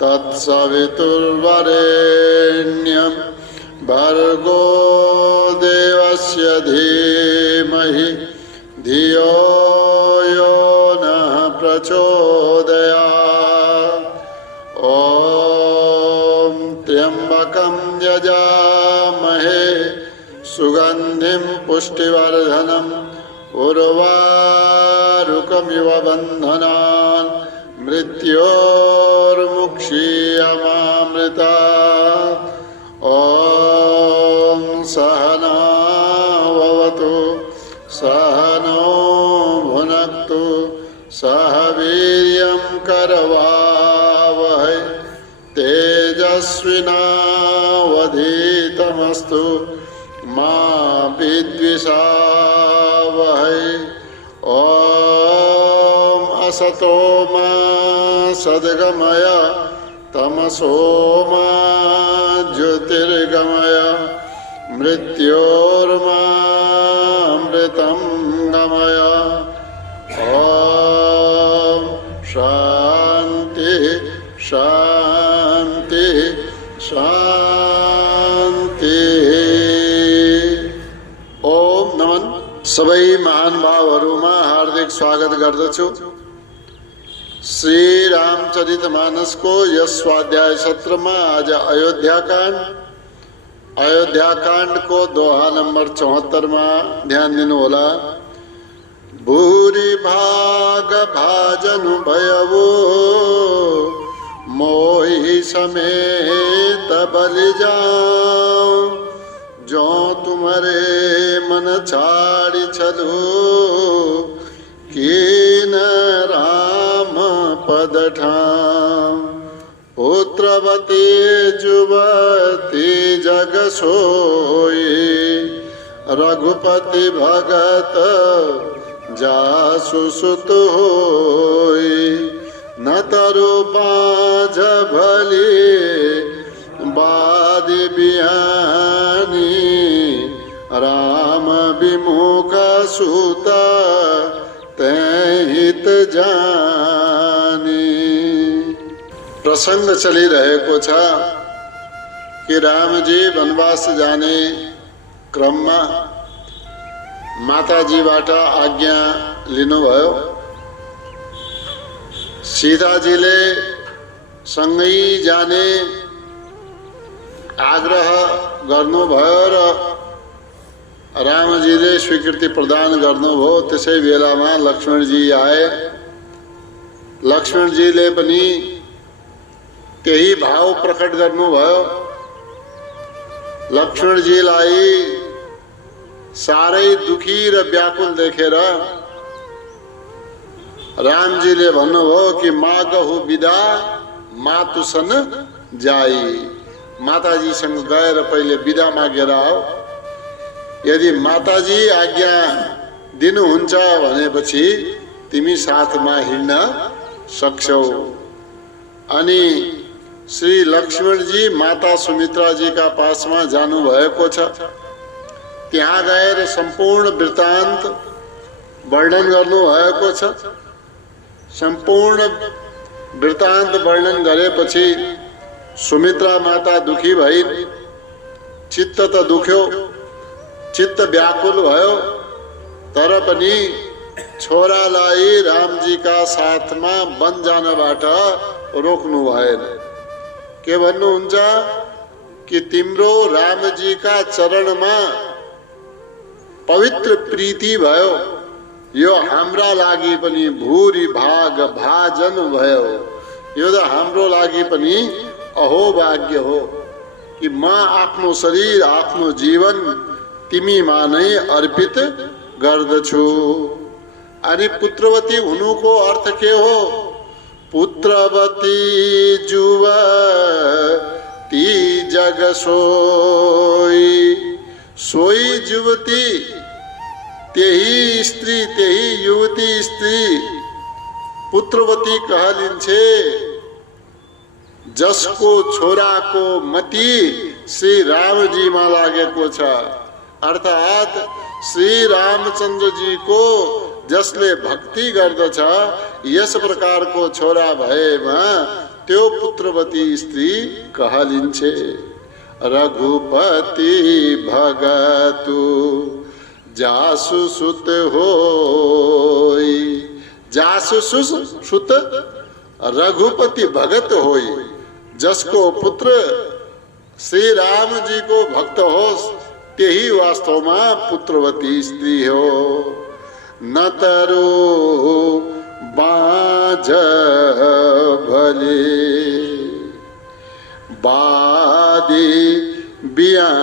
तत्सवितुर्वरेण्यं भर्गो देवस्य धीमहि धियो यो नः प्रचोदयात्। ॐ त्र्यम्बकं यजामहे सुगन्धिं पुष्टिवर्धनम् उर्वारुकमिव बन्धनान् मृत्योर्मुक्षीयमामृतात्। ॐ सहनाववतु सहनो भुनक्तु सह वीर्यं करवावहै तेजस्विनावधीतमस्तु मा विद्विषावहै। ॐ असतो मा सद्गमय तमसो मा ज्योतिर्गमय मृत्योर्मामृतं गमय। ॐ शान्ति शान्ति शान्ति। ओम नमन। सबै महानुभावहरुमा हार्दिक स्वागत गर्दछु। श्री रामचरितमानस को यस स्वाध्याय सत्र में आज अयोध्या कांड को दोहा नंबर 74 में ध्यान दिनु होला। भूरि भाग भाजनु भयवो मोहि समेत बलि जाओ जो तुम्हारे मन छाड़ी चलो कीन राम पद ठाम। पुत्रवती जुवती जग सोई रघुपति भगत जासु सुत होई। न तरु पाँच भली बादि बिहानी राम विमुख सुता हित जानी। प्रसंग चली रहेको छ कि रामजी वनवास जाने क्रममा माताजीबाट आज्ञा लिनुभयो। सीताजीले सँगै जाने आग्रह गर्नुभयो र रामजीले स्वीकृति प्रदान गर्नुभयो। त्यसै बेलामा लक्ष्मणजी आए। लक्ष्मणजीले पनि त्यही भाव प्रकट गर्नुभयो। लक्ष्मणजीलाई साह्रै दुखी र व्याकुल देखेर रामजीले भन्नुभयो कि मागहु बिदा मातुसन जाई। माताजीसँग गएर पहिले बिदा मागेर आओ। यदि माताजी आज्ञा दिनुहुन्छ भनेपछि तिमी साथमा हिँड्न सक्छौ। अनि श्री लक्ष्मणजी माता सुमित्रा का पासमा जानु भएको छ। त्यहाँ गएर सम्पूर्ण वृत्तान्त वर्णन गर्नु भएको छ। सम्पूर्ण वृत्तान्त वर्णन गरेपछि सुमित्रा माता दुखी भइन्। चित्त त दुख्यो, चित्त व्याकुल भयो, तर पनि छोरालाई रामजी का साथमा वन जानबाट रोक्नु भएन। के भन्नुहुन्छ कि तिम्रो रामजी का चरणमा पवित्र प्रीति भयो, यो हाम्रा लागि पनि भूरि भाग भाजन भयो। यो त हाम्रो लागि पनि अहोभाग्य हो कि म आफ्नो शरीर आफ्नो जीवन तिमीमा नै अर्पित गर्दछु। अनि पुत्रवती हुनुको अर्थ के हो? पुत्रवती जुवती जग सोई। सोई जुवती त्यही स्त्री, त्यही युवती स्त्री पुत्रवती कहलिन्छे जसको छोराको मति श्री रामजी मा लागेको छ। अर्थात श्री रामचंद्र जी को जसले भक्ति गर्दछ यस प्रकार को छोरा भएमा त्यो पुत्रवती स्त्री कहलिन्छे। रघुपति भगतु जासु सुत होई। जासु सुत रघुपति भगत होई, जसको पुत्र श्री राम जी को भक्त होस् त्यही वास्तवमा पुत्रवती स्त्री हो। न तरो बाज भले बादी बियानी।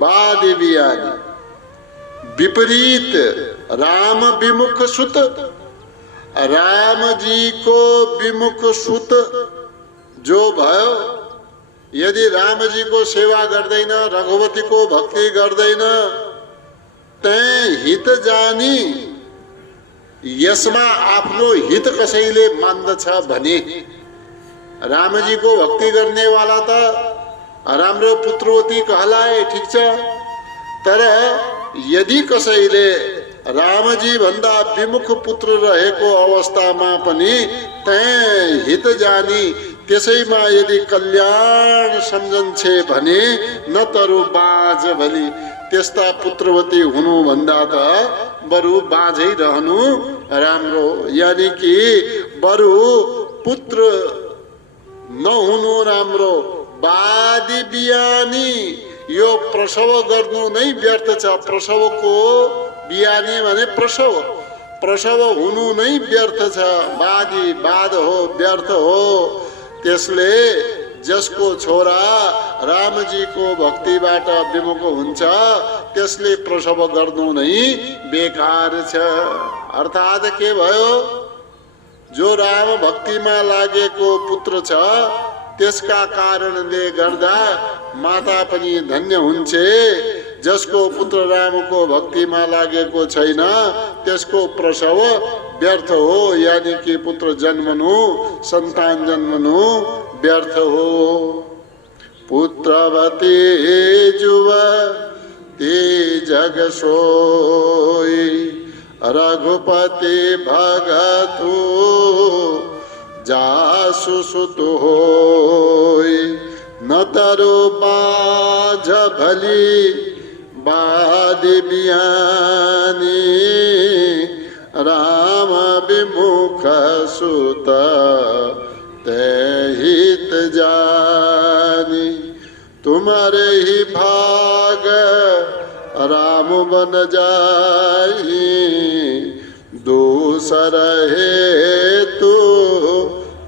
बादी बियानी विपरीत राम विमुख सुत। राम जी को विमुख सुत जो भयो, यदि राम जी को सेवा गर्दैन, रघुवती को भक्ति गर्दैन, तै हित जानी यसमा आफ्नो हित कसैले मान्दछ भने रामजी को भक्ति गर्ने वाला त राम्रो पुत्रवती कहलाए, ठीक छ। तर यदि कसैले रामजी भन्दा विमुख पुत्र रहेको अवस्थामा पनि तै हित जानी त्यसैमा यदि कल्याण सम्झन्छे भने न तरु बाँझ भली। त्यस्ता पुत्रवती हुनु भन्दा त बरु बाँझै रहनु राम्रो। यानी कि बरु पुत्र नहुनु राम्रो। बादी बियानी, यो प्रसव गर्नु नै व्यर्थ छ। प्रसवको बियानी भने प्रसव, प्रसव हुनु नै व्यर्थ छ। बादी बाद हो, व्यर्थ हो। त्यसले जसको छोरा रामजी को भक्तिबाट विमुख हुन्छ त्यसले प्रसव गर्नु नै बेकार छ। अर्थात के भयो, जो राम भक्तिमा लागेको पुत्र छ त्यसका कारणले गर्दा माता पनि धन्य हुन्छ। जसको पुत्र रामको भक्तिमा लागेको छैन त्यसको प्रसव व्यर्थ हो। यानी कि पुत्र जन्मनु, सन्तान जन्मनु व्यर्थ हो। पुत्रवती जुवती जग सोई, रघुपति भगतु जासु सुत होई। न तरु बाझ भली बादी बियानी, राम विमुख सुत हित जानी। तुम्हारे ही भाग राम बन जाई, दूसर है तू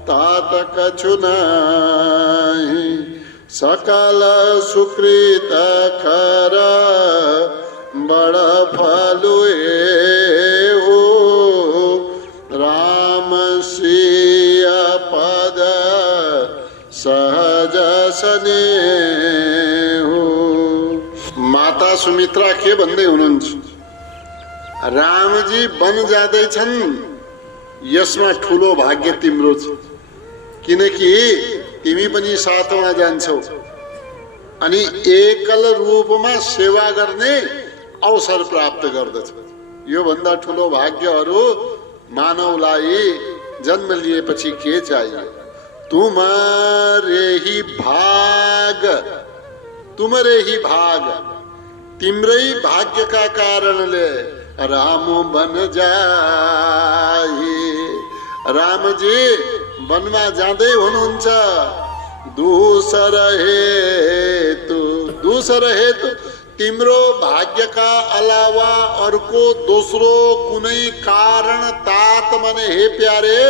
तात कछु नाही। सकल सुकृत कर बड़ फलु हो, राम सिय पद सहज सने हो। माता सुमित्रा के भन्दै हुनुहुन्छ, रामजी बन जाँदैछन् यसमा ठुलो भाग्य तिम्रो छ। किनकि तिमी पनि साथमा जान्छौ अनि एकल रूपमा सेवा गर्ने अवसर प्राप्त गर्दछ। यो भन्दा ठुलो भाग्यहरू मानवलाई जन्म लिएपछि के चाहियो। तुम्हारे ही भाग, तुम्हारे ही भाग, तिम्रै भाग्यका कारणले राम बन जाई। रामजी वनमा जाँदै हुनुहुन्छ। दूसर हेतु, दूसर हेतु तिम्रो भाग्यका अलावा अर्को दोस्रो कुनै कारण तात मने हे प्यारे,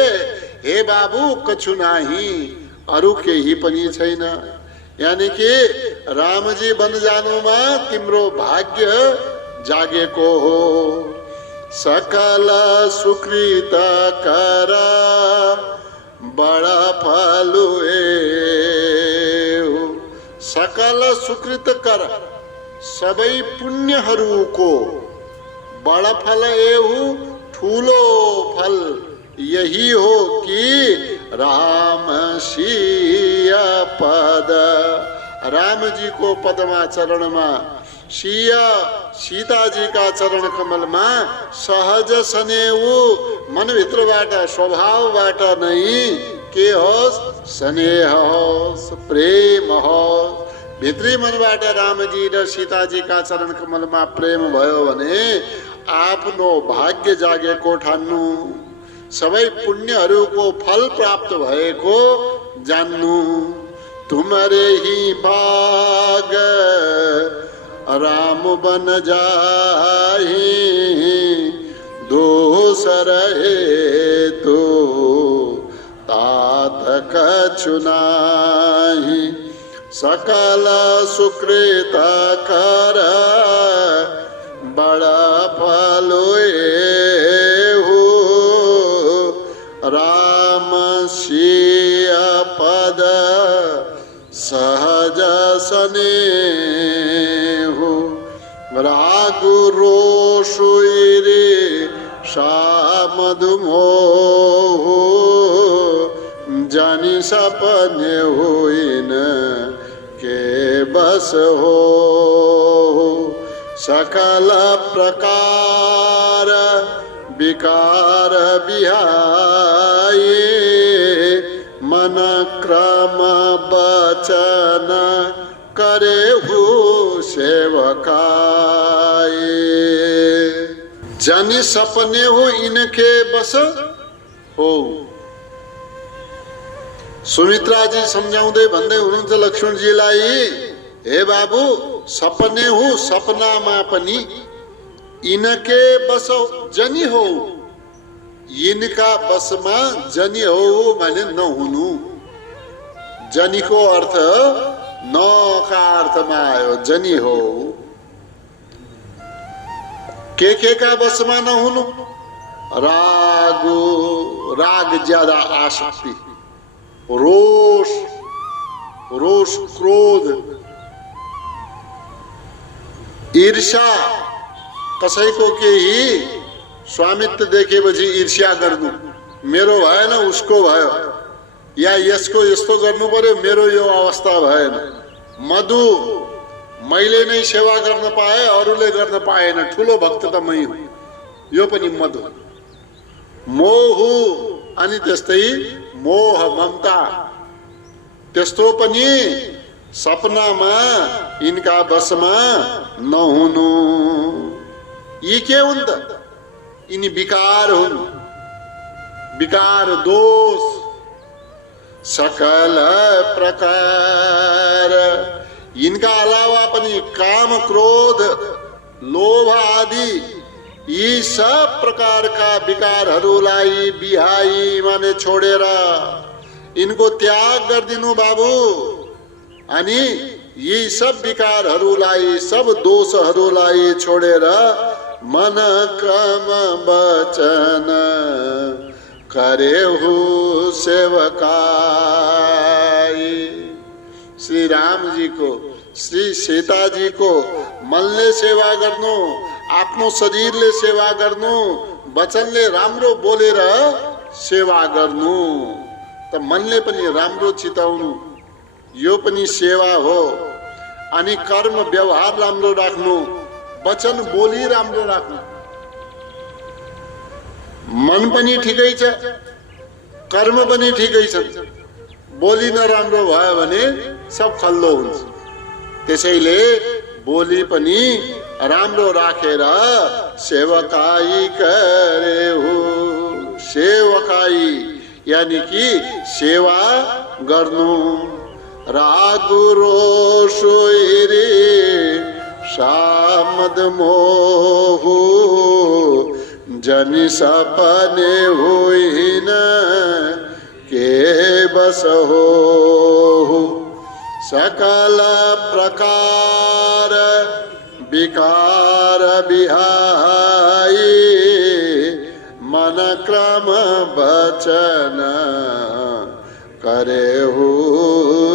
हे बाबू कछु नाही, अरु केही पनि छैन। यानी कि रामजी बन जानुमा तिम्रो भाग्य जागेको हो। सकल सुकृत कर बड़ा फलु हो। सकल सुकृत कर, सबै पुण्यहरूको बड़ा फल एहु, ठूलो फल यही हो कि राम सिय पद, राम जी को पदमा चरणमा सिय सीताजीका चरण कमलमा सहज स्नेहु मनभित्रबाट स्वभावबाट नै के होस्? स्नेह होस्, प्रेम होस्। भित्री मनबाट रामजी र सीताजीका चरण कमलमा प्रेम भयो भने आफ्नो भाग्य जागेको ठान्नु, सबै पुण्यहरूको फल प्राप्त भएको जान्नु। तुम्हारे ही भाग राम बन जाहि, दोसर हेतु तात कछु नाहि। सकल सुकृत कर बड़ा फलो एहु, राम सिय पद सहज स्नेहु। रागु रोषु ईर्षा मोहु, जानि सपने हुइन के बस हो। सकल प्रकार विकार बिहाए, मन क्रम बचन करे हु सेवकाए। जनि सपने हो इनके बस हो। सुमित्राजी सम्झाउँदै भन्दै हुनुहुन्छ लक्ष्मणजीलाई, हे बाबु सपने हो, सपनामा पनि इनके बस जनि हो। इनका बसमा जनि हो माने नहुनु। जनिको अर्थ न का अर्थमा आयो, जनि हो। के का बसमा नहुनु? रागु, राग ज्यादा आसक्ति, रोष, रोष क्रोध, ईर्ष्या, कसैको केही स्वामित्व देखेपछि ईर्ष्या गर्नु, मेरो भएन उसको भयो, या यसको यस्तो गर्नु पर्यो मेरो यो अवस्था भएन। मधु, मैले नै सेवा गर्न पाए अरूले गर्न पाएन, ठुलो भक्त त मै हुँ, यो पनि मधु। मोहु, अनि त्यस्तै मोह ममता, त्यस्तो पनि सपनामा इनका बसमा नहुनु। यी के हुन् त? यिनी विकार हुन्, विकार दोष। सकल प्रकार, इनका अलावा पनि काम क्रोध लोभ आदि यी सब प्रकारका विकारहरूलाई बिहाई माने छोडेर इनको त्याग गरिदिनु बाबु। अनि यी सब विकारहरूलाई, सब दोषहरूलाई छोडेर मन क्रम वचन करेहु सेवकाई। श्री राम जी को, श्री सीता जी को मनले सेवा गर्नु, आफ्नो शरीरले सेवा गर्नु, वचनले राम्रो बोलेर सेवा गर्नु, त मनले पनि राम्रो चिताउनु, यो पनि सेवा हो। अनि कर्म व्यवहार राम्रो राख्नु, वचन बोली राम्रो राख्नु। मन पनि ठिकै छ, कर्म पनि ठिकै छ, बोली नराम्रो भयो भने सब खल्लो हुन्छ। त्यसैले बोली पनि राम्रो राखेर सेवकाई करेहु। सेवकाई यानी कि सेवा गर्नु। रागु रोषो ईर्ष्या मद मोहु, जनि सपने होइन के बस हो। सकल प्रकार विकार बिहाई, मन क्रम वचन करेहु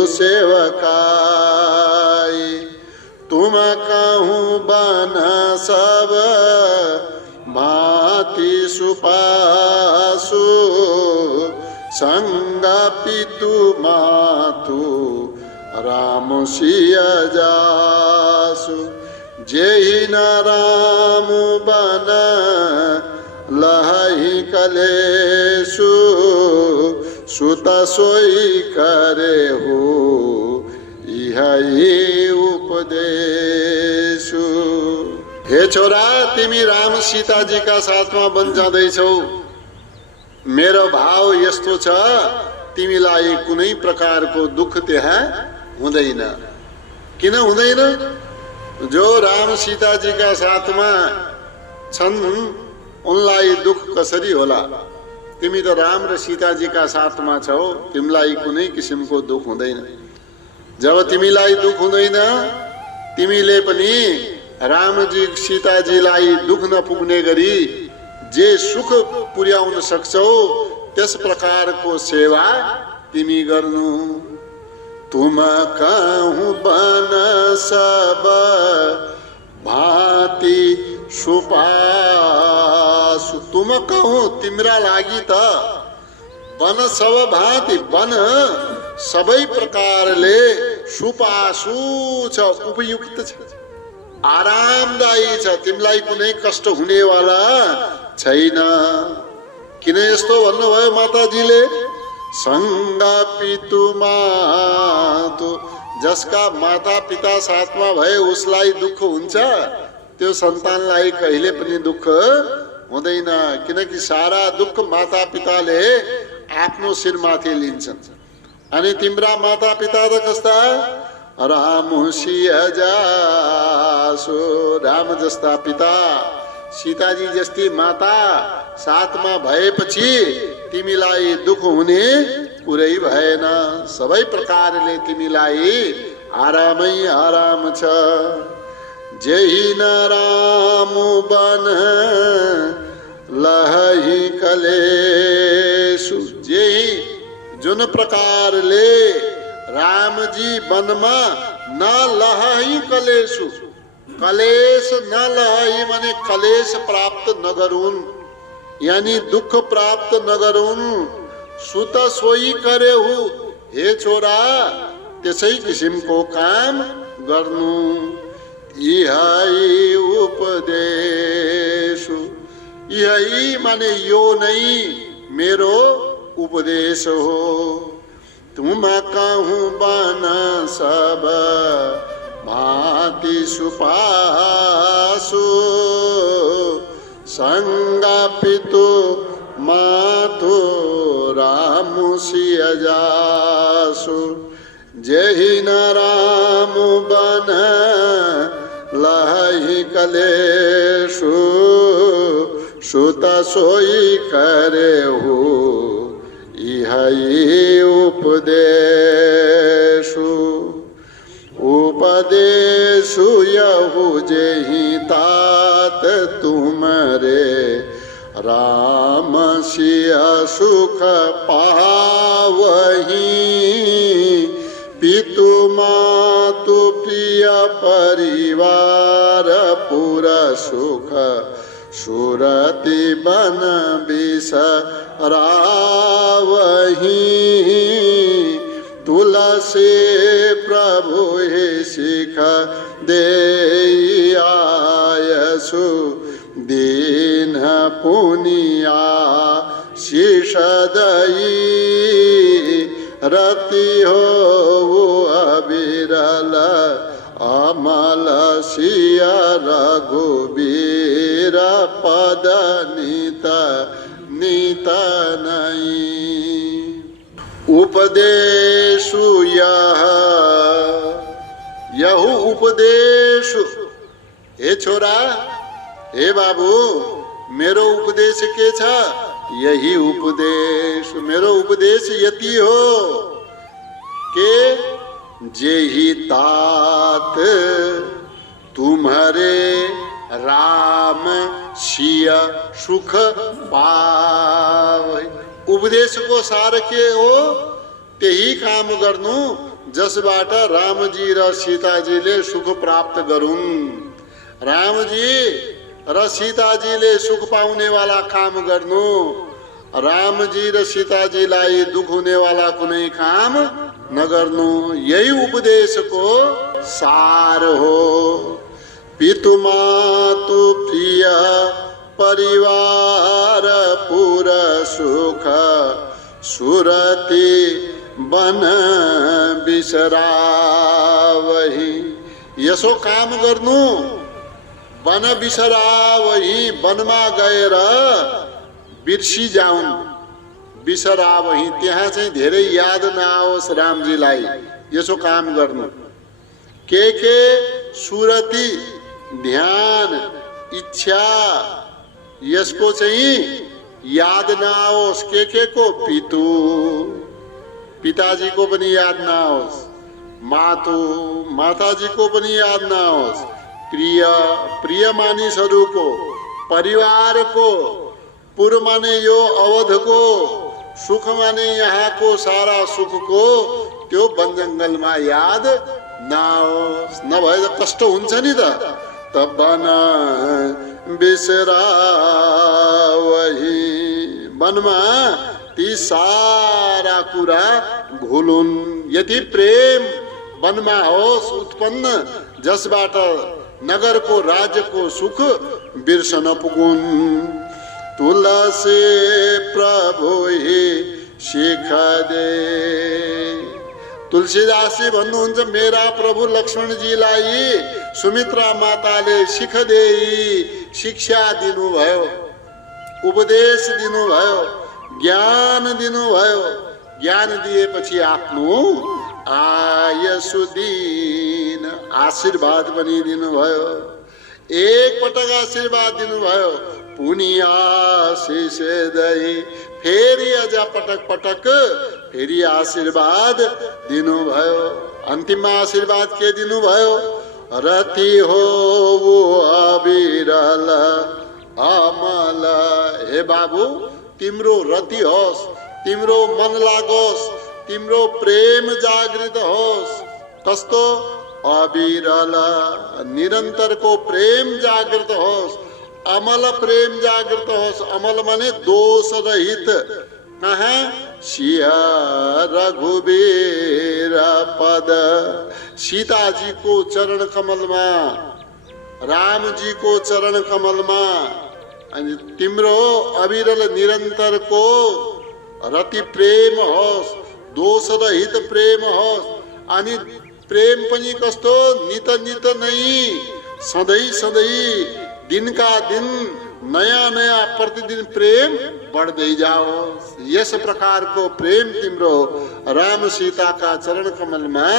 सेवकाई। तुम कहूँ बन सब भांति सुपासु, संग पितु मातु राम सिय जासु। जेहि न राम बन लहहि कलेशु सुत सोई करे हो यही उपदेशु। हे छोरा, तिमी राम सीताजीका साथमा वन जाँदैछौ। मेरो भाव यस्तो छ, तिमीलाई कुनै प्रकारको दुख त्यहाँ हुँदैन। किन हुँदैन? जो राम सीताजीका साथमा छन् उनलाई दुख कसरी होला? तिमी त राम र सीताजीका साथमा छौ, तिमीलाई कुनै किसिमको दुख हुँदैन। जब तिमीलाई दुख हुँदैन, तिमीले पनि रामजी सीताजीलाई दुख नपुग्ने गरी जे सुख पुर्याउन सक्छौ त्यस प्रकारको सेवा तिमी गर्नु। तुम कहूँ बन सब भाँति सुपासु। तुम कहूँ, तिम्रा लागि त वन सब भाँति, वन सबै प्रकारले सुपासु छ, उपयुक्त छ, आरामदायी छ, तिमीलाई कुनै कष्ट हुनेवाला छैन। किन यस्तो भन्नुभयो माताजीले? संग पितु मातु, जसका माता पिता साथमा भए उसलाई दुःख हुन्छ, त्यो सन्तानलाई कहिले पनि दुःख हुँदैन। किनकि सारा दुःख माता पिताले आफ्नो शिरमाथि लिन्छन्। अनि तिम्रा माता पिता त कस्ता? राम सियजासु, राम जस्ता पिता, सीताजी जस्ती माता साथमा भएपछि तिमीलाई दुःख हुने कुरै भएन। सबै प्रकारले तिमीलाई आरामै आराम छ। जेहि न राम बन लहहि कलेशु। जेहि, जुन प्रकारले रामजी वनमा न लहहि कलेशु, कलेश न लहहि माने कलेश प्राप्त नगरून्, यानी दुख प्राप्त नगरून्। सुत सोई करेहु, हे छोरा त्यसै किसिमको काम गर्नु। यही उपदेशु, यही माने यो नै मेरो उपदेश हो। तुम कहूँ बन सब भाँति सुपासु, संग पितु मातु राम सियजासु। जेहि न राम बन लहहि कलेशु सुत सोई करेहु यही उपदेशु। उपदेशु यहु जेहि तात तुमरे राम सिया सुख पावहि। पितु मातु प्रिय परिवार पुरा सुख सुरति बन बिसरावहि। तुलसी प्रभु हे शिख दे आयसु दीन पुनिया शीश दई। रति हो अविरल अमल सिया रघुबीर पद नित नित नहीं। उपदेशु यहु उपदेशु। हे छोरा, हे बाबू, मेरो उपदेश के छ? यही उपदेश। मेरो उपदेश यति हो के जेहि तात तुम्हारे राम सिया सुख पावै। उपदेश को सार के हो? त्यही काम गर्नु जसबाट रामजी र सीताजीले सुख प्राप्त गरून्। रामजी र सीताजीले सुख पाउने वाला काम गर्नु। रामजी र सीताजीलाई दुख हुने वाला कुनै काम नगर्नु। यही उपदेशको सार हो। पितु मातु प्रिय परिवार पुर सुख सुरति वन बिसरावही। यसो काम गर्नु वन बिसरावही, वनमा गएर बिर्सी जाउन्, बिसरावही, त्यहाँ चाहिँ धेरै याद नआओस् रामजीलाई। यसो काम गर्नु। के सुरति ध्यान इच्छा यसको चाहिँ याद नआओस्। के को पितु पिताजीको पनि याद नआओस्, मातु माताजीको पनि याद नआओस्, प्रिय प्रिय मानिसहरूको, परिवारको, पुर माने यो अवधको, सुख माने यहाँको सारा सुखको त्यो वन जङ्गलमा याद नआओस्। नभए त कष्ट हुन्छ नि त। वन बिसरावही, वनमा ती सारा कुरा भुलुन्। यदि प्रेम वनमा होस् उत्पन्न जसबाट नगरको राज्यको सुख बिर्सन पुगुन्। तुलसी प्रभु ही शिख दे। तुलसीदासजी भन्नुहुन्छ मेरा प्रभु लक्ष्मणजीलाई सुमित्रा माताले शिख देई, शिक्षा दिनुभयो, उपदेश दिनुभयो, ज्ञान दिनुभयो। ज्ञान दिएपछि आफ्नो आयसु दिन आशीर्वाद पनि दिनुभयो। एक पटक आशीर्वाद दिनुभयो, पुनि आशिष दई, फेरि अझ पटक पटक फेरि आशीर्वाद दिनुभयो। अन्तिम आशीर्वाद के दिनुभयो? रति हो वो अविरल अमल। हे बाबु, तिम्रो रति होस्, तिम्रो मन लागोस्, तिम्रो प्रेम जागृत होस्। कस्तो? अविरल, निरन्तरको प्रेम जागृत होस्, अमल प्रेम जागृत होस्। अमल माने दोष रहित। कहाँ? सिया रघुवीर पद, सीताजी को चरण कमलमा, रामजी को चरण कमलमा। अनि तिम्रो अविरल निरन्तरको रति प्रेम होस्, दोष रहित प्रेम होस्। अनि प्रेम पनि कस्तो? नित नित नै, सधैँ सधैँ, दिन का दिन नयाँ नयाँ प्रतिदिन प्रेम बढ्दै जाओस्। यस प्रकारको प्रेम तिम्रो राम सीता का चरण कमलमा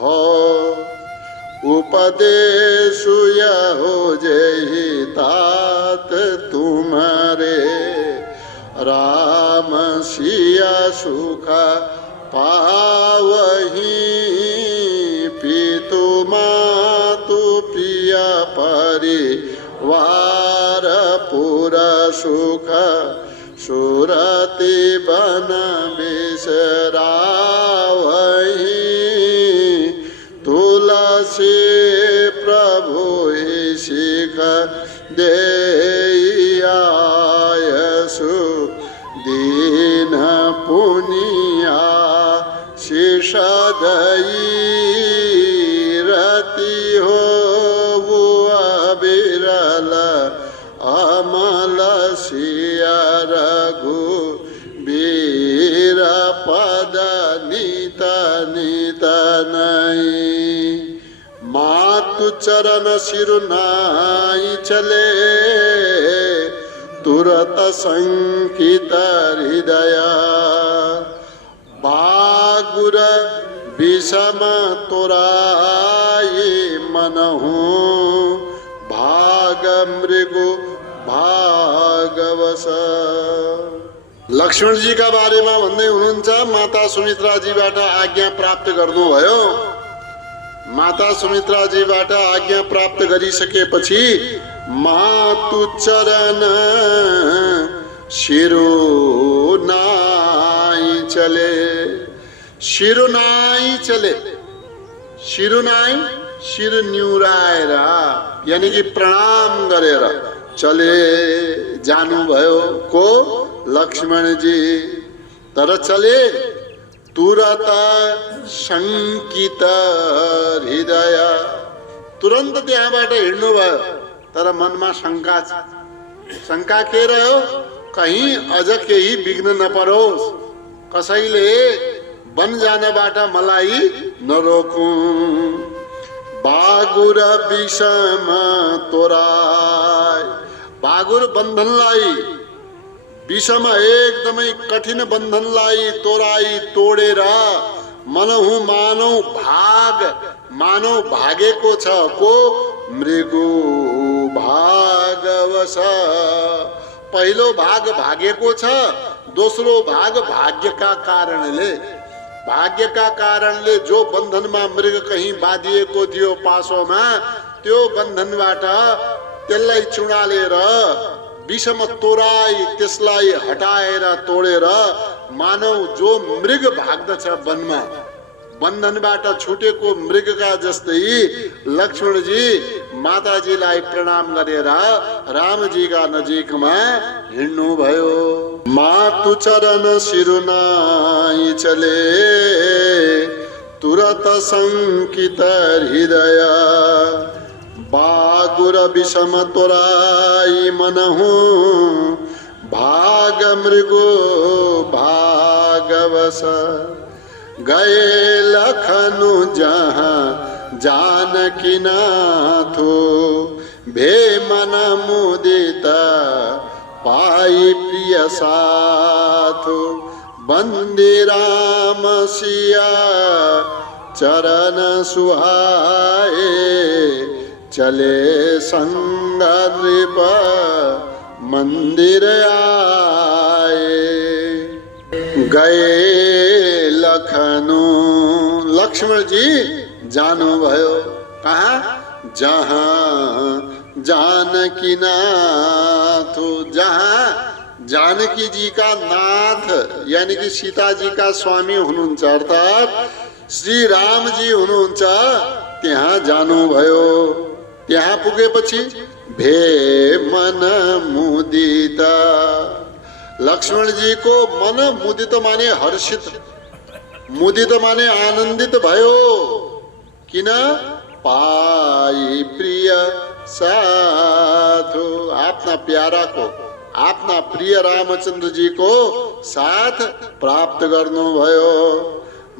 हो। उपदेशु हो जय तात तुम्हारे, राम सिया सुख पावही। पितु मातु प्रिय परिवार पुरा सुख सुरति वन बिसरावही। तुलसी प्रभु शिख देई आयसु दीन पुनिया शिष दई। रति हो वो अविरल अमल सिया रघु वीर पद नित नित नहीं। मातु चरण सिरुनाई चले, तुरत संकित हृदय। बागुर विषम तोराए मनहु, भाग मृगु भागवश। लक्ष्मण जी का बारेमा भन्दै हुनुहुन्छ, माता सुमित्रा जीबाट आज्ञा प्राप्त गर्नुभयो। माता सुमित्रा जीबाट आज्ञा प्राप्त गरिसकेपछि मातु चरण शिरुनाई चले। शिरुनाई चले, शिरुनाई शिर न्युराएर, यानी कि प्रणाम गरेर चले जानुभयो। को? लक्ष्मण जी। तर चले तुरत शङ्कित हृदय, तुरन्त त्यहाँबाट हिँड्नु भयो। तर मनमा शङ्का छ। शङ्का के रह्यो? कहीँ अझ केही विघ्न नपरोस्, कसैले वन जानबाट मलाई नरोकौं। बागुर विषम तोराय, बागुर बन्धनलाई, विषम एकदमै कठिन बन्धनलाई तोराई तोडेर मनहु मानव भागेको छ। को? मृगु भागवश। पहिलो भाग भागेको छ, दोस्रो भाग भाग्यका कारणले जो बन्धनमा मृग कहीं बाँधिएको थियो पासोमा, त्यो बन्धनबाट त्यसलाई चुडालेर विषम तोराई त्यसलाई हटाएर तोडेर मानव जो मृग भाग्दछ वनमा, बन्धनबाट छुटेको मृगका जस्तै लक्ष्मणजी माताजीलाई प्रणाम गरेर रामजीका नजिकमा हिँड्नु भयो। मातु चरण सिरुनाई चले तुरत शङ्कित हृदय। बागुर विषम तोराई मनहु भाग मृगो भागवश। गए लखनु जहाँ जानकी नाथो, भे मन मुदित पाई प्रिय साथो। बंदी राम सिया चरण सुहाए, चले संग नृप मंदिर आए। गए लखनु, लक्ष्मण जी जानु भयो कहाँ? जहाँ जानकी नाथ, जहाँ जानकी जी का नाथ यानी कि सीता जी का स्वामी हुनुहुन्छ, अर्थात श्री राम जी हुनुहुन्छ, त्यहाँ जानु भयो। त्यहाँ पुगेपछि भे मन मुदित, लक्ष्मण जी को मन मुदित माने हर्षित, मुदित माने आनन्दित भयो। किन? पाई प्रिय साथो, आफ्ना प्यारा को, आफ्ना प्रिय रामचंद्र जी को साथ प्राप्त गर्नु भयो।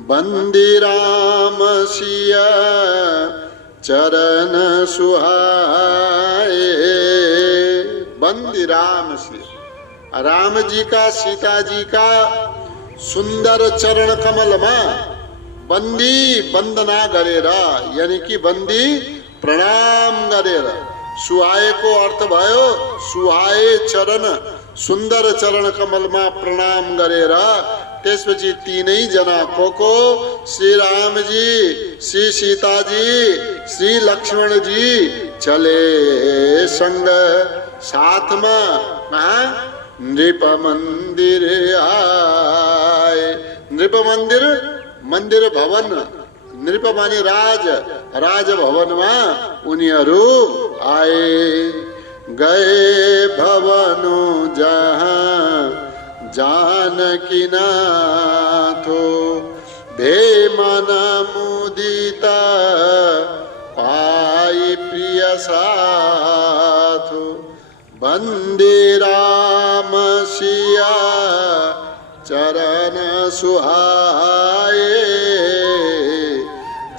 बंदी राम सिया चरण सुहाए, बंदी राम सिया, राम जी का सीता जी का सुंदर चरण कमलमा बंदी वंदना गरेर, यानी कि बंदी प्रणाम गरेर। सुहाए को अर्थ भयो सुहाए चरण, सुंदर चरण कमलमा प्रणाम गरेर त्यसपछि तीनै जना को श्री राम जी, श्री सीता जी, श्री लक्ष्मण जी चले संग साथमा नृप मंदिर आए। नृप मंदिर, मंदिर भवन, नृप माने राज, राज भवनमा उनीहरू आए। गए भवनु जहाँ जानकी नाथो, भे मन मुदिता पाई प्रिय साथो। बंदे राम सिया चरण सुहाए,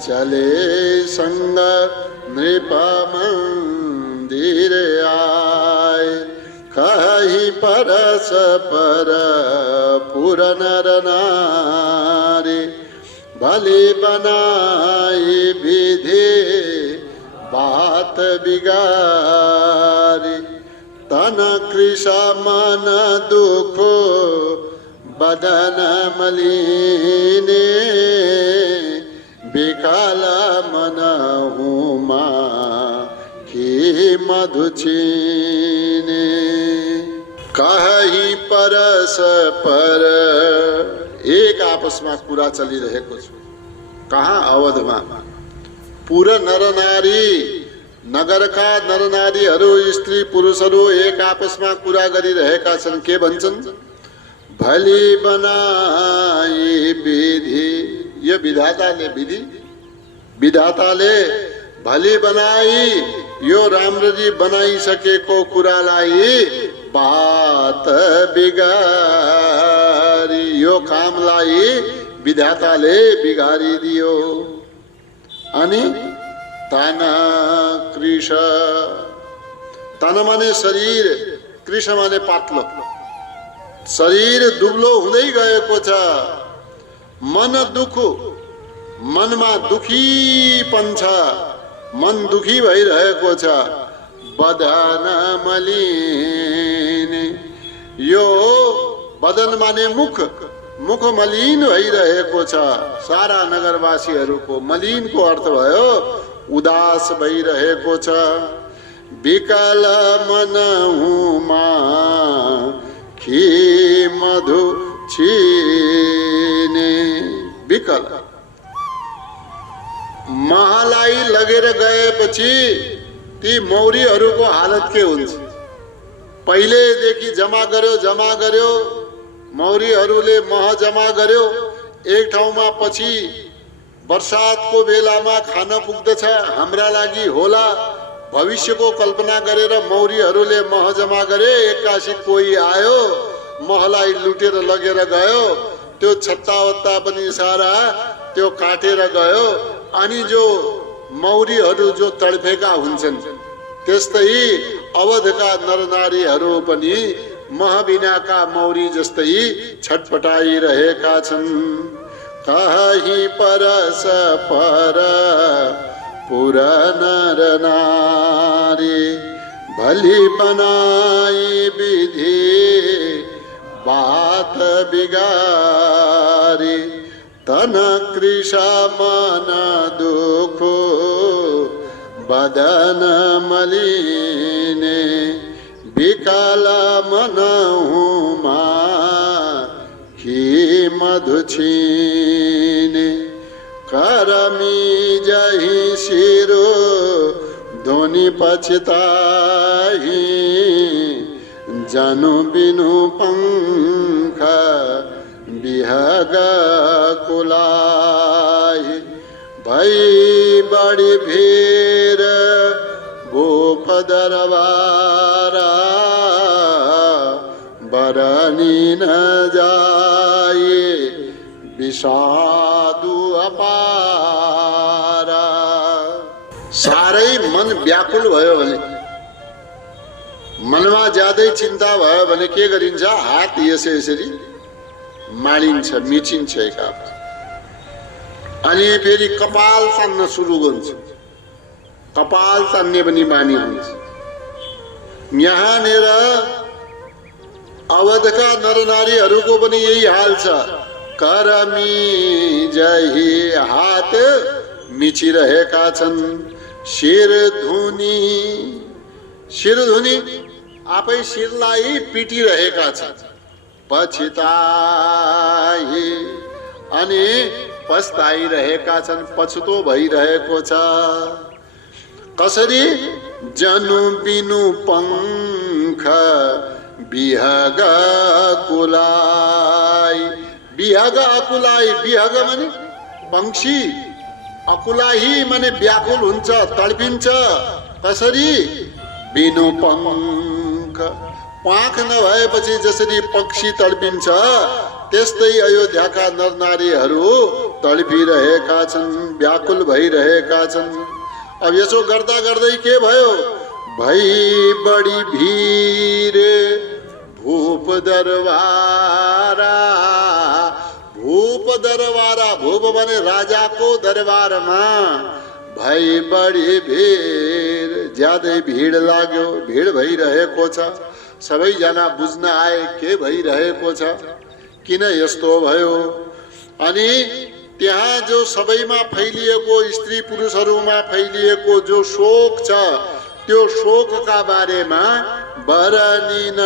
चले संग नृप मंदिर आए। कहीं परस पर पुर नर नारी, भले बनाई विधि बात बिगारी। तन कृषा मन दुखो बदन मलिने, विकल मन हुमा की मधुचीने। कहीं परस पर एक आपस में कुरा चलिरहेको छ। कहाँ? अवधमा। पूरा नर नारी, नगरका नर नारीहरू, स्त्री पुरुषहरू एक आपसमा कुरा गरिरहेका छन्। के भन्छन्? भली बनाई विधि, यो विधाताले विधि, विधाताले भली बनाई यो राम्ररी बनाइसकेको कुरालाई बात बिगारी यो कामलाई विधाताले बिगारिदियो। अनि तन कृष, तन माने शरीर, कृष माने पातलो, शरीर दुब्लो हुँदै गएको छ। मन दुख, मनमा दुखीपन छ, मन दुखी भइरहेको छ। बदन मलिन, यो बदन माने मुख, मुख मलिन भइरहेको छ। सारा नगरवासीहरूको मलिनको अर्थ भयो उदास भइरहेको छ। विकल मन हुमा खी मधु छिने, विकल महालाई लगेर गएपछि ती मौरीहरूको हालत के हुन्छ? पहिलेदेखि जमा गर्यो, मौरीहरूले मह जमा गर्यो एक ठाउँमा, पछि वर्षातको बेलामा खान पुग्दछ, हाम्रा लागि होला भविष्यको कल्पना गरेर मौरीहरूले मह जमा गरे। एक्कासी कोही आयो, महलाई लुटेर लगेर गयो, त्यो छत्तावत्ता पनि सारा त्यो काटेर गयो। अनि जो मौरीहरू जो तडफेका हुन्छन्, त्यस्तै अवधका नरनारीहरू पनि महबिनाका मौरी जस्तै छटपटाइरहेका छन्। कहीं परस पर पुरा नर नारी, भली बनाई विधि बात बिगारी। तन कृषा मन दुखो बदन मलिने, विकल मन हुमा ही मधु छीने। करमी जही शिरो धोनी पछताही, जनु बिनु पंख बिहग कुलाई। भई बड़ी भीर भूप दरबारा, बरनी न जाए विषादु अपारा। सारै मन व्याकुल भयो भने, मनमा ज्यादै चिन्ता भयो भने के गरिन्छ? हात यसरी माडिन्छ, मिचिन्छ एकाप। अनि फेरि कपाल तान्न सुरु गर्छ। कपाल तान्ने पनि बानी हुन्छ। यहाँनिर अवधका नरनारीहरूको पनि यही हाल छ। करमी जही हात मिचिरहेका छन्। शिर धुनी, शिर धुनी आफै शिरलाई पिटिरहेका छन्। पछिताई, अनि पछताइरहेका छन्, पछुतो भइरहेको छ। कसरी? जनु बिनु पंख बिहग कुलाई। बिहग अकुलाई, बिहग माने पंक्षी, अकुलाही माने व्याकुल हुन्छ, तडपिन्छ। कसरी? बिनु पंख, पाख नभएपछि जसरी पक्षी तडपिन्छ, त्यस्तै अयोध्याका नरनारीहरू तडपिरहेका छन्, व्याकुल भइरहेका छन्। अब यसो गर्दा गर्दै के भयो? भई बढी भीर भूप दरबारा। भूप दरबारा, भूप भने राजाको दरबारमा। भई बढी भीर, ज्यादै भीड लाग्यो, भीड भइरहेको छ। सबैजना बुझ्न आए के भइरहेको छ, किन यस्तो भयो। अनि त्यहाँ जो सबैमा फैलिएको, स्त्री पुरुषहरूमा फैलिएको जो शोक छ, त्यो शोकका बारेमा बरनी न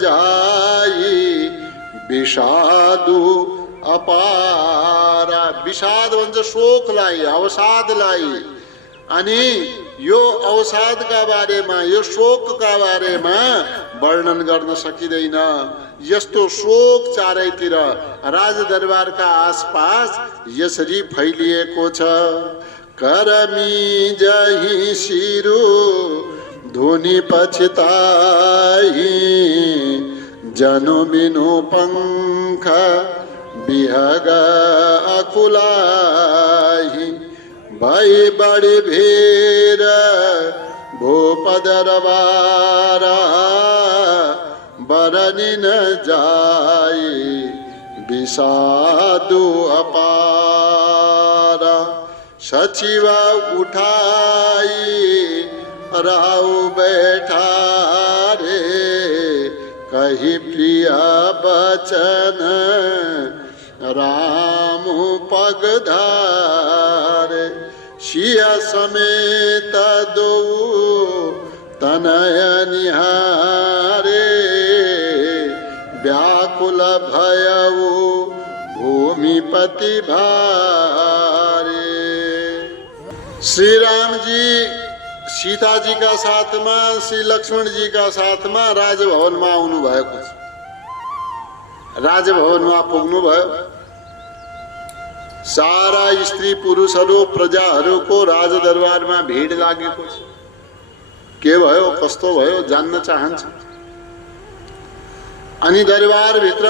जाई विषादु अपारा। विषाद भन्छ शोकलाई, अवसादलाई। अनि यो अवसादका बारेमा, यो शोकका बारेमा वर्णन गर्न सकिँदैन। यस्तो शोक चारैतिर राजदरबारका आसपास यसरी फैलिएको छ। करमी जही शिरु धुनि पछिताई जनु बिनु पंख बिहग अकुलाही भई बड़ी भीर भूपद रवारा बरनि न जाई विषादु अपारा सचिव उठाई राहु बैठा रे कही प्रिय बचन राम पगधारे सिया समेत दो तनय निहारे व्याकुल भयउ भूमिपति भारे। श्री राम जी सीता जी का साथ में, श्री लक्ष्मण जी का साथ में राजभवन में आउनु भएको छ। राजभवन में पुग्नु भयो। सारा स्त्री पुरुषहरू प्रजाहरूको राजदरबार में भीड लागेको छ। के भयो कस्तो भयो जान्न चाहन्छ। अनि दरबार भित्र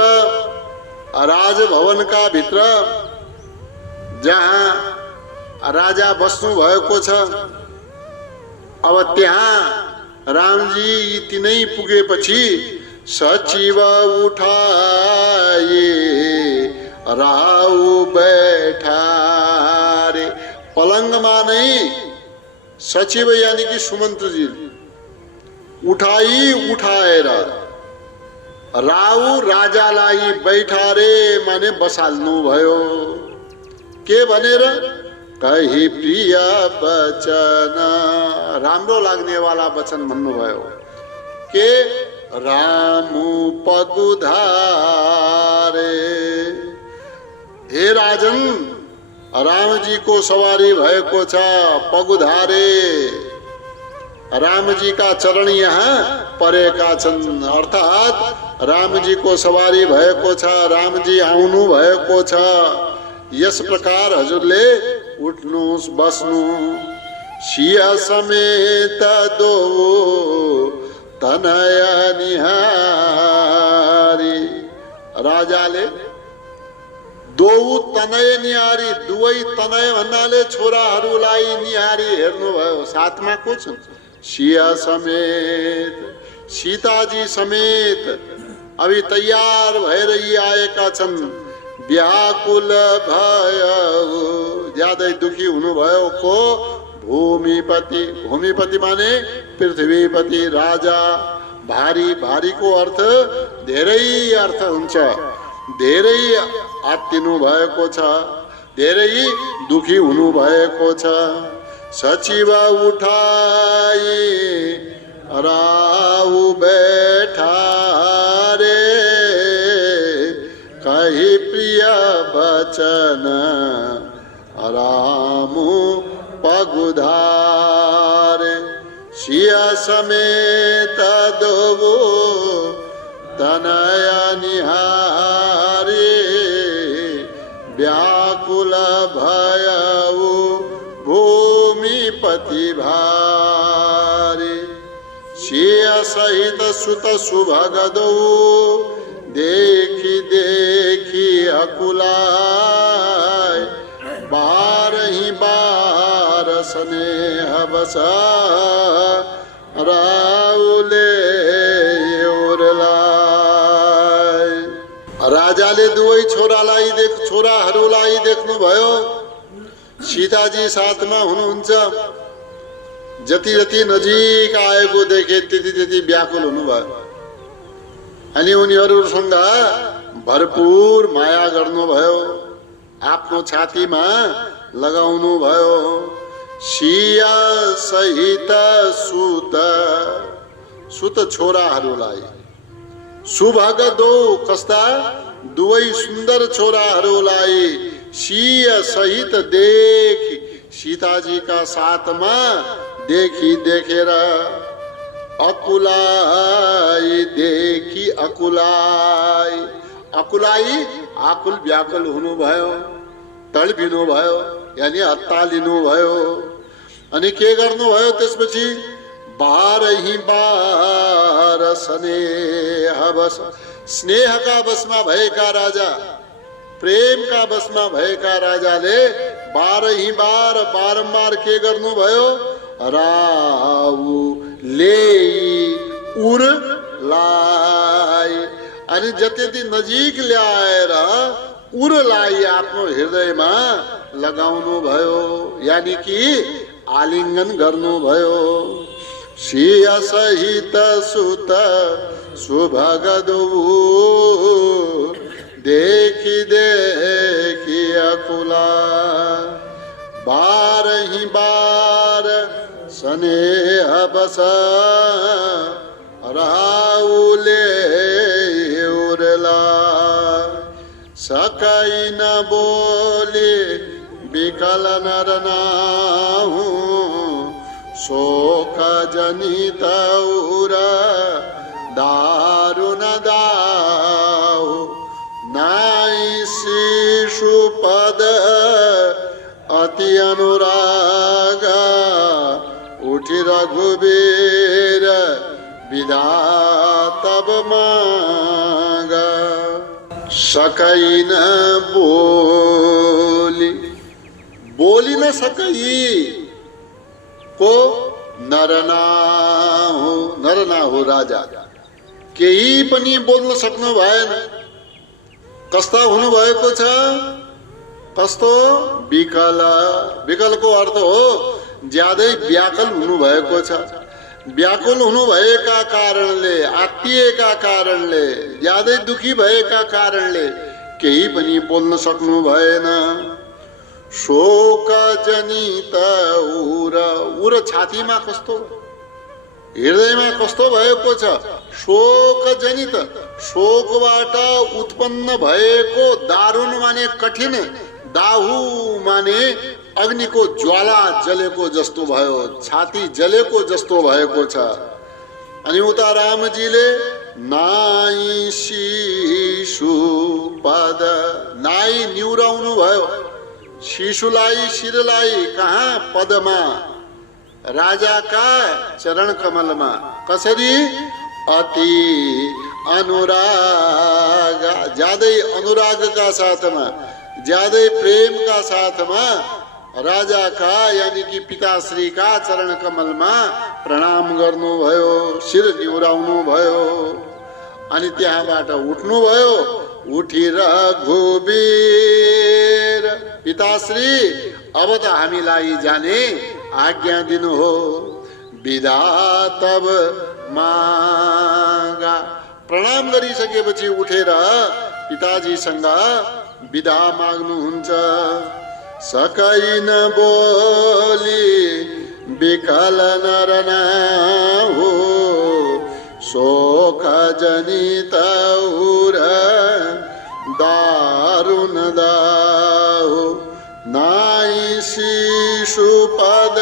राजभवन का भित्र जहाँ राजा बस्नु भएको छ, अब त्यहाँ रामजी तिनै पुगेपछि सचिव उठाए राहु बैठारे। पलंगमा नै सचिव यानी कि सुमंत्र जी उठाएर राहु राजालाई बैठारे माने बसाल्नु भयो। के भनेर कही प्रिय वचन, राम्रो लाग्ने वाला वचन भन्नुभयो। के रामु पगुधारे, हे राजन राम जी को सवारी भएको छ पगुधारे। राम जी का चरण यहाँ परेका छन्, अर्थात राम जी को सवारी भएको छ, राम जी आउनु भएको छ। यस प्रकार हजुरले उठ्नुस् बस्नु। सिया समेत दो तनय निहारी। राजाले दो तनय निहारी, दुवै तनय भन्नाले छोराहरूलाई निहारी हेर्नु भयो। साथमा को छ? सिया समेत, सीताजी समेत अभी तैयार भएर यी आएका छन्। व्याकुल भयो, ज्यादै दुखी हुनुभयो को भूमिपति। भूमिपति माने पृथ्वीपति राजा। भारी, भारी को अर्थ धेरै अर्थ हुन्छ। धेरै आत्तिनु भएको छ, धेरै दुखी हुनु भएको छ। सचिव उठाई राहु बैठारे कही प्रिय वचन रामु पगुधारे। सिया समेत दो तनय निहारे व्याकुल भयउ भूमिपति भारे। सिया सहित सुत सुभगदौ देखी देखी अकुलाय बारही बार स्नेह बसा राउले ओरलाय। राजाले दुवै छोराहरूलाई देख्नु भयो। सीताजी साथमा हुनुहुन्छ। जति जति नजिक आएको देखे त्यति त्यति व्याकुल हुनुभयो। अनि उनीहरूसँग भरपूर माया गर्नुभयो, आफ्नो छातीमा लगाउनु भयो। सिया सहित सुत छोराहरूलाई, सुभग दो कस्ता दुवै सुन्दर छोराहरूलाई सिया सहित देखी, सीताजी का साथमा देखी देखेर अकुलाई देखी अकुलाई, अकुलाई आकुल व्याकुल हुनुभयो। तडपिनुभयो यानी हत्तालिनुभयो। अनि के गर्नुभयो त्यसपछि? बाह्रै बार स्नेह बस, स्नेहका बसमा भएका राजा, प्रेमका बसमा भएका राजाले बाह्रै बार बारम्बार के गर्नुभयो? राउ ले उर लाई, अनि जति नजिक ल्याएर उरलाई आफ्नो हृदयमा लगाउनु भयो, यानी कि आलिङ्गन गर्नुभयो। सिंह सहित सुत सुभगदु देखी देखी अकुला, बारही बार स्नेह बस राउले उरला। सकै न बोले विकल नर नाहु, शोक जनित उर दारुण दाहु। नाई शिशुपद अति अनुराग, उठी रघुवीर विदा तब मांगा। सकै न बोली, बोली न सकै को नरना हो राजा, केही पनि बोल्न सक्नु भएन। कस्ता हुनु भएको छ? कस्तो? विकल। विकलको अर्थ हो ज्यादै व्याकुल हुनु भएको छ। व्याकुल हुनु भएका कारणले, आत्तिएका कारणले, ज्यादै दुखी भएका कारणले केही पनि बोल्न सक्नु भएन। शोक जनित उर, उर छातीमा कस्तो, हृदयमा कस्तो भएको छ? शोक जनित, शोकबाट उत्पन्न भएको, दारुण माने कठिन, दाहु माने अग्निको ज्वाला जलेको जस्तो भयो, छाती जलेको जस्तो भएको छ। अनि उता रामजीले नाई शिशु पद, नाई निउराउनु भयो शिशुलाई, शिरलाई कहाँ? पदमा, राजाका चरण कमलमा। कसरी? अति अनुराग, ज्यादै अनुरागका साथमा, ज्यादै प्रेमका साथमा राजाका यानी कि पिताश्रीका चरण कमलमा प्रणाम गर्नुभयो, शिर निहुराउनु भयो। अनि त्यहाँबाट उठ्नुभयो। उठी रघुवीर, पिताश्री अब त हामीलाई जाने आज्ञा दिनु हो। विदा तब मागा, प्रणाम गरिसकेपछि उठेर पिताजीसँग विदा माग्नुहुन्छ। सकै न बोली विकल नर नाहु, शोक जनित उर दारुण दाहु। नाई शिशुपद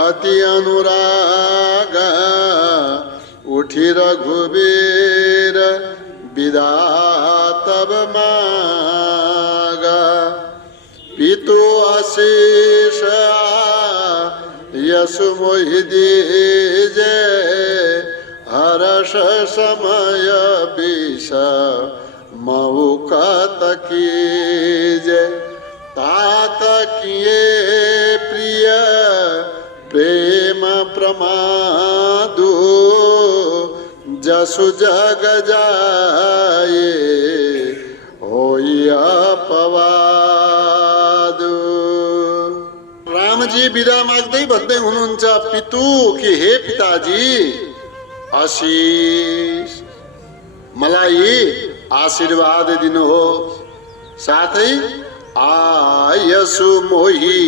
अति अनुराग, उठी रघुवीर विदा तब मागा। पितु आशीष यशु मोहि दीजे, हर्ष समय विष मौका तकीजे। तात किए प्रिय प्रेम प्रमादु, जसु जग जाए होई अपवादु। रामजी बिदा माग्दै भन्दै हुनुहुन्छ, पितु कि हे पिताजी, आशीष मलाई आशीर्वाद दिनुहोस्, साथै आयसु मोही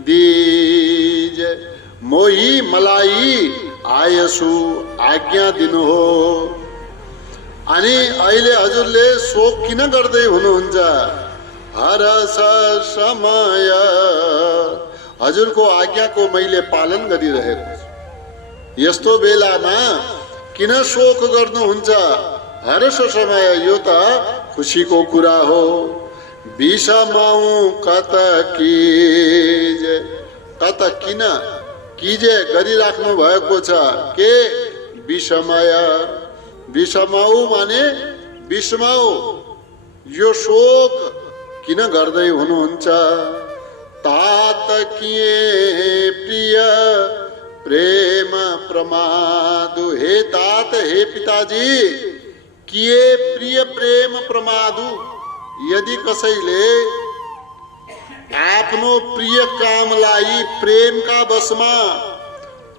दीजे, मोही मलाई आयसु आज्ञा दिनुहोस्। अनि अहिले हजुरले शोक किन गर्दै हुनुहुन्छ? हरस समय, हजुरको आज्ञाको मैले पालन गरिरहेको छु। यस्तो बेलामा किन शोक गर्नुहुन्छ? हर्ष समय, यो त खुसीको कुरा हो। विषमौ कत कीजे, कत किन कीजे गरिराख्नु भएको छ के विषमय। विषमौ माने विषमौ, यो शोक किन गर्दै हुनुहुन्छ। तात किए प्रिय प्रेम प्रमादु, हे तात हे पिताजी किए प्रिय प्रेम प्रमादु। यदि कसैले आफ्नो प्रिय कामलाई प्रेमका वशमा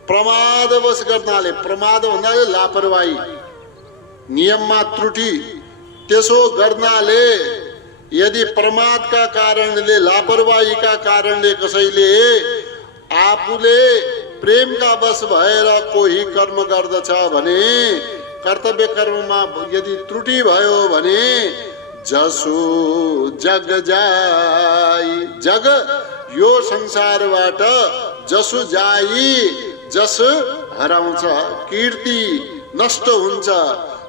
प्रमादवश गर्नाले, प्रमाद भन्नाले लापरवाही, नियममा त्रुटि, त्यसो गर्नाले यदि प्रमादका कारणले, लापरवाहीका कारणले कसैले आफूले प्रेमका वश भएर कोही कर्म गर्दछ भने, कर्तव्य कर्ममा यदि त्रुटि भयो भने जसु जग जाई, जग यो संसारबाट जसु जाई, जस हराउँछ, कीर्ति नष्ट हुन्छ।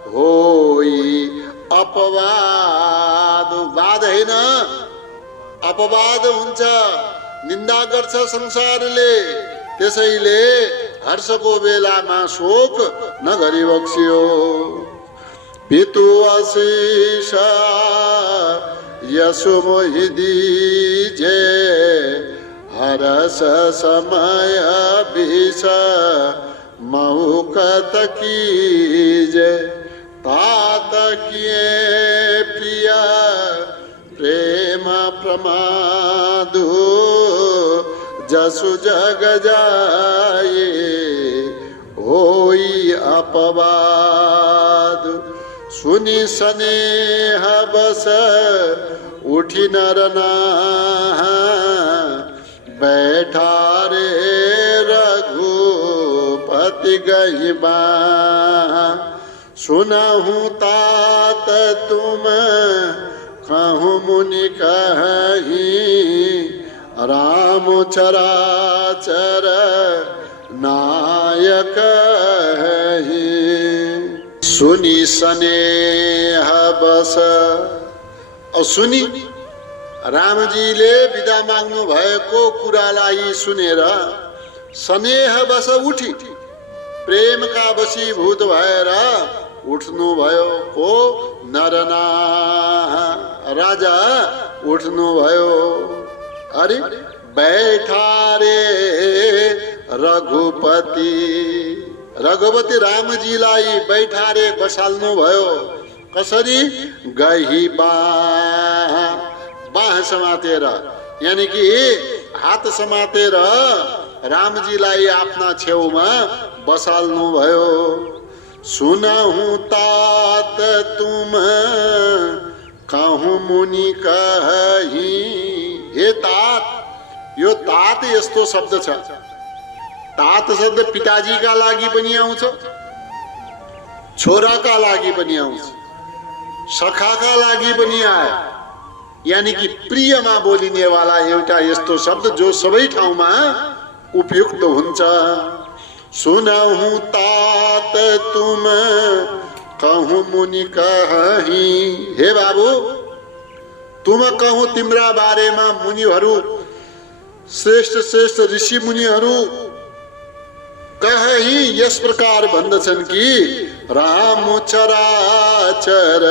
होई अपवाद, वाद हैन अपवाद हुन्छ, निन्दा गर्छ संसारले। त्यसैले हर्षको बेलामा शोक नगरी बक्सियो। पितु आशीष यसु मोहि दीजे, हरस समय विष मौकत कीजे। तात किए प्रिय प्रेम प्रमादु, जसु जग जाए होई अपवाद। सुनि स्नेह बस उठी नर नाह, बैठा रे रघुपति गहि बाह। सुनहु तात तुम कहूँ मुनि कहि, राम चराचर नायक है। सुनि स्नेह बस, और सुनि रामजीले विदा माग्नु भएको कुरालाई सुनेर स्नेह बस उठी, प्रेमका वशीभूत भएर उठ्नु भयो। को नरनाह, राजा उठ्नु भयो। अरे बैठा रे रघुपति, रघुपति रामजीलाई बैठा रे बसाल्नु भयो। कसरी गही बाह, बाह समातेर, यानी कि हात समातेर रामजीलाई आफ्ना छेउमा बसाल्नु भयो। सुनहु तात तुम कहूँ मुनि कहि, हे तात, यो तात यस्तो शब्द छ। तात शब्द पिताजीका लागि पनि आउँछ, छोराका लागि पनि आउँछ, सखाका लागि पनि आयो। यानी कि प्रियमा बोलिनेवाला एउटा यस्तो शब्द जो सबै ठाउँमा उपयुक्त हुन्छ। सुनहु तात तुम कहूँ मुनि कहि, हे बाबु तुम कहूँ तिम्रा बारेमा मुनिहरू, श्रेष्ठ श्रेष्ठ ऋषि मुनिहरू कहि यस प्रकार भन्दछन् कि राम चराचर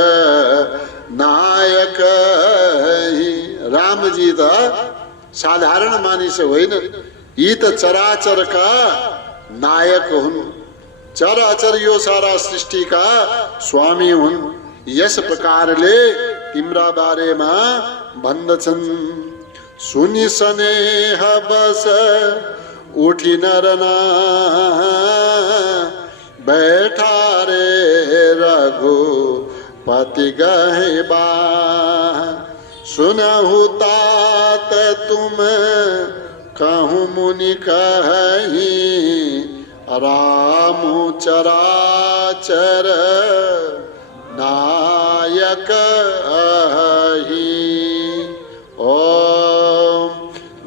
नायक। रामजी त साधारण मानिस होइन, यी त चराचरका नायक हुन्, चराचर यो सारा सृष्टिका स्वामी हुन्। यस प्रकारले तिम्रा बारेमा भन्दछन्। सुनि स्नेह बस उठी नर नाह, बैठा रे रघुपति गहि बाह। सुनहु तात तुम कहूँ मुनि कहि, राम चराचर नायक अहि। ओम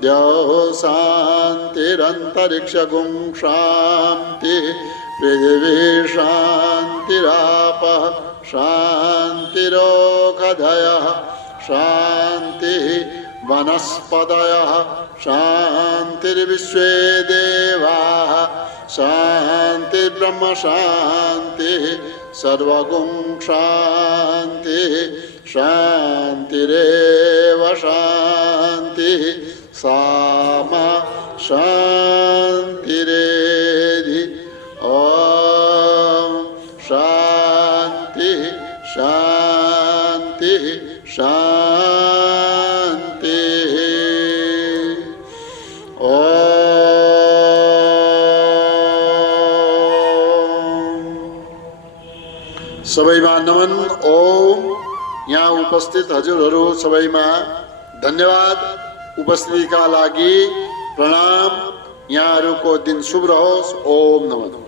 द्यौ शांतिरंतरिक्ष गुं शांति, पृथिवी शांतिराप शांतिरोषधयः शान्तिः वनस्पतयः शान्तिर्विश्वे देवाः शान्तिर्ब्रह्म शान्तिः सर्वगुं शान्तिः शान्तिरेव शान्तिः सामा शान्तिरेधि ॐ शान्तिः शान्तिः शान्तिः ॐ सबैमा नमन। ओम। यहाँ उपस्थित हजुरहरू सबैमा धन्यवाद। उपस्थितिका लागि प्रणाम। यहाँहरूको दिन शुभ रहोस्। ओम नमः।